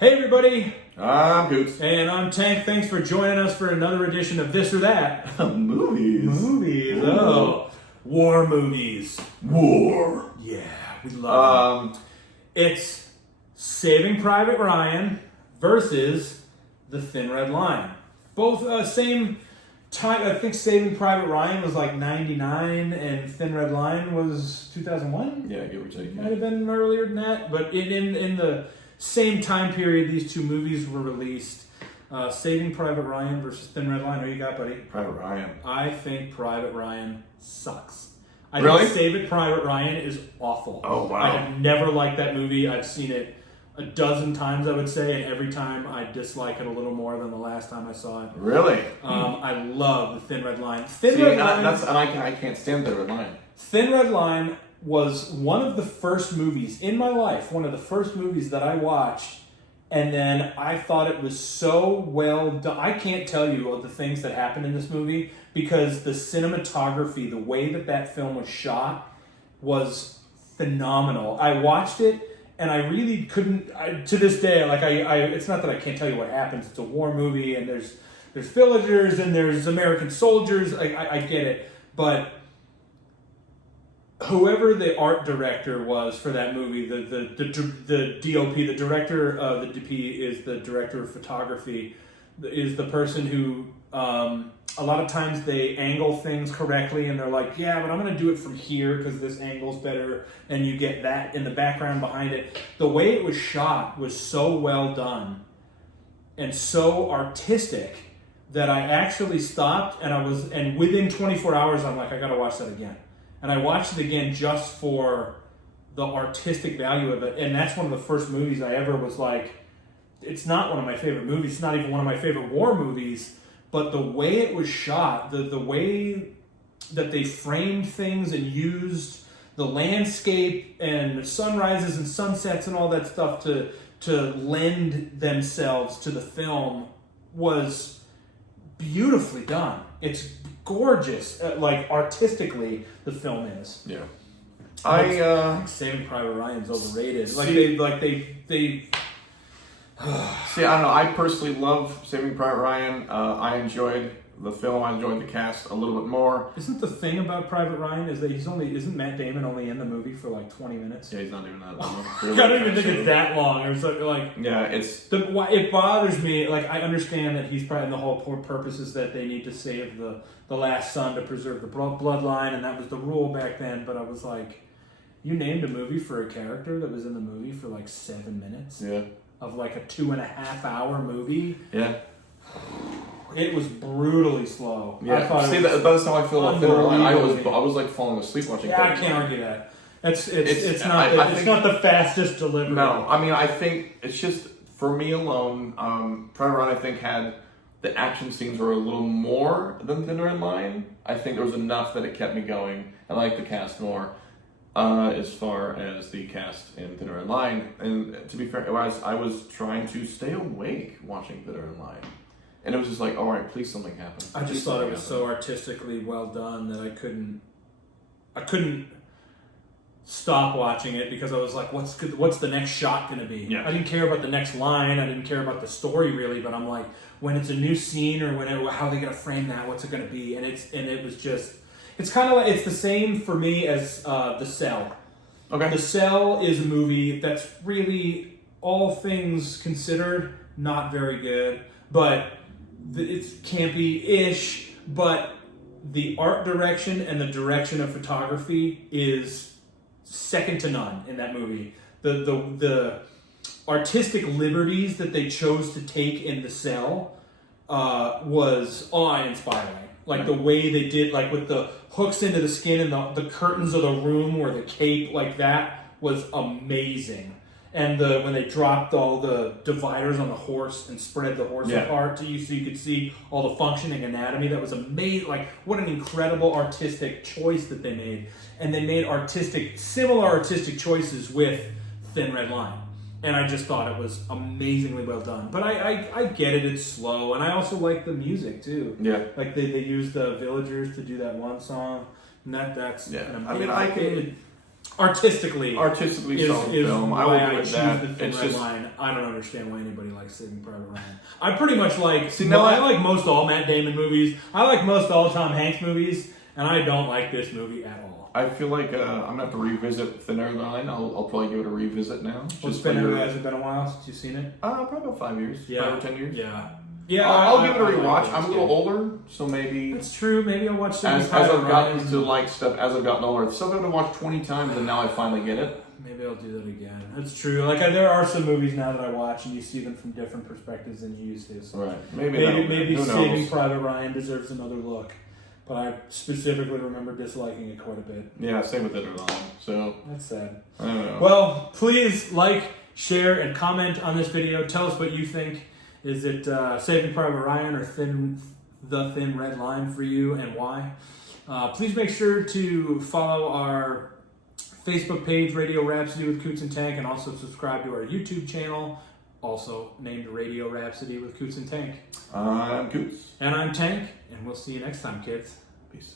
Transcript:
Hey everybody, I'm Goots. and I'm Tank. Thanks for joining us for another edition of This or That. Movies. Movies, oh. War movies. War. Yeah, we love them. Um, It's Saving Private Ryan versus The Thin Red Line. Both same time. I think Saving Private Ryan was like 99 and Thin Red Line was 2001. yeah, give or take. Might have been earlier than that, but in the same time period these two movies were released. Saving Private Ryan versus Thin Red Line. Who you got, buddy? Private Ryan. I think Private Ryan sucks. I Really? think Saving Private Ryan is awful. Oh, wow. I have never liked that movie. I've seen it a dozen times, I would say, and every time I dislike it a little more than the last time I saw it. Really? I love the Thin Red Line. See, Red Line. I can't stand the Red Line. Thin Red Line was one of the first movies in my life, one of the first movies that I watched, and then I thought it was so well done. I can't tell you all the things that happened in this movie because the cinematography, the way that film was shot was phenomenal. I watched it and I really couldn't, to this day, it's not that I can't tell you what happens. It's a war movie and there's villagers and there's American soldiers. I get it, but whoever the art director was for that movie, the DOP, the director of the DP is the director of photography, is the person who a lot of times they angle things correctly and they're like, yeah, but I'm going to do it from here because this angle's better, and you get that in the background behind it. The way it was shot was so well done and so artistic that I actually stopped and within 24 hours I'm like, I got to watch that again. And I watched it again just for the artistic value of it. And that's one of the first movies I ever was like, it's not one of my favorite movies. It's not even one of my favorite war movies. But the way it was shot, the way that they framed things and used the landscape and sunrises and sunsets and all that stuff to lend themselves to the film was beautifully done. It's gorgeous, artistically, the film is. Yeah. I think Saving Private Ryan's overrated. They See, I don't know. I personally love Saving Private Ryan. I enjoyed the film. I enjoyed the cast a little bit more. Isn't the thing about Private Ryan is that isn't Matt Damon only in the movie for like 20 minutes? Yeah, he's not even that long. I don't even think it's that long or something like. Yeah, it's it bothers me. Like, I understand that he's probably, the whole purpose is that they need to save the last son to preserve the bloodline, and that was the rule back then. But I was like, you named a movie for a character that was in the movie for like 7 minutes. Yeah. Of like a 2.5 hour movie. Yeah. It was brutally slow. Yeah. I thought That's how I feel about Thin Red Line. I was unbelievably- like falling asleep watching. Yeah, I Thin Red can't Line. argue that. It's not I it's think- not the fastest delivery. No, I mean, I think it's just, for me alone, Private Ryan, I think, had the action scenes were a little more than Thin Red Line. I think there was enough that it kept me going. I like the cast more, as far as the cast in Thin Red Line. And to be fair, I was trying to stay awake watching Thin Red Line. And it was just like, all right, please something happen. I just Please thought it something was happen. so artistically well done that I couldn't stop watching it because I was like, what's the next shot going to be? Yeah. I didn't care about the next line. I didn't care about the story really, but I'm like, when it's a new scene or how are they going to frame that? What's it going to be? And it was just, it's kind of like, it's the same for me as The Cell. Okay. The Cell is a movie that's really, all things considered, not very good, but it's campy-ish, but the art direction and the direction of photography is second to none in that movie. The artistic liberties that they chose to take in The Cell was awe-inspiring. Like the way they did, like with the hooks into the skin and the curtains of the room or the cape, like that was amazing. And when they dropped all the dividers on the horse and spread the horse apart so you could see all the functioning anatomy, that was amazing. Like, what an incredible artistic choice that they made. And they made similar artistic choices with Thin Red Line. And I just thought it was amazingly well done. But I get it, it's slow. And I also like the music, too. Yeah. Like, they used the Villagers to do that one song. And that's... Yeah. an I mean, amazing- artistically is solid film. I why will I give it choose that. the Thin It's Red just Line. I don't understand why anybody likes Saving Private Ryan. I pretty much like. See, now I like most all Matt Damon movies. I like most all Tom Hanks movies, and I don't like this movie at all. I feel like I'm gonna have to revisit Thin Red Line. I'll probably give it a revisit now. Has it been a while since you've seen it? Probably about 5 years. 5 or 10 years. Yeah. Yeah, I'll give it a I like rewatch. it. I'm a little older, so maybe That's true. Maybe I'll watch as Saving I've Private gotten Ryan. to like stuff, as I've gotten older, stuff I've watched 20 times, and now I finally get it. Maybe I'll do that again. That's true. Like there are some movies now that I watch, and you see them from different perspectives than you used to. So Right. maybe who Saving knows? Private Ryan deserves another look. But I specifically remember disliking it quite a bit. Yeah, same with Thin Red Line. So That's sad. I don't know. Well, please like, share, and comment on this video. Tell us what you think. Is it Saving Private Ryan or The Thin Red Line for you, and why? Please make sure to follow our Facebook page, Radio Rhapsody with Coots and Tank, and also subscribe to our YouTube channel, also named Radio Rhapsody with Coots and Tank. I'm Coots. And I'm Tank, and we'll see you next time, kids. Peace.